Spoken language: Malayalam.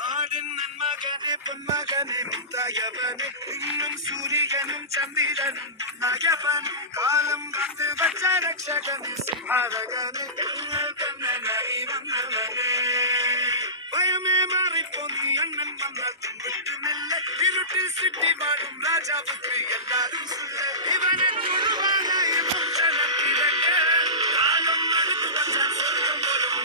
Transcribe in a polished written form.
നാടിൻ നന്മകനെ പൊന്മകനെ മുത്തായവനെ ഇന്നും സൂര്യനും ചന്ദ്രനും നയവനും കാലം കാത്ത് വച്ച രക്ഷകനെ സംഹാരകനെ കണ്ണനായി വന്നവനെ ഭയമേ മാറിപ്പോന്നി അണ്ണൻ വന്നാൽ വിട്ടുമില്ല ഇരുട്ടിൽ സിറ്റി വാഴും രാജാവുക്ക് എല്ലാരും ഇവനെ തൊടുവാനായി മുച്ചനത്തിരക്ക് കാലം അടുത്തു വച്ചാൽ സ്വർഗം പോലും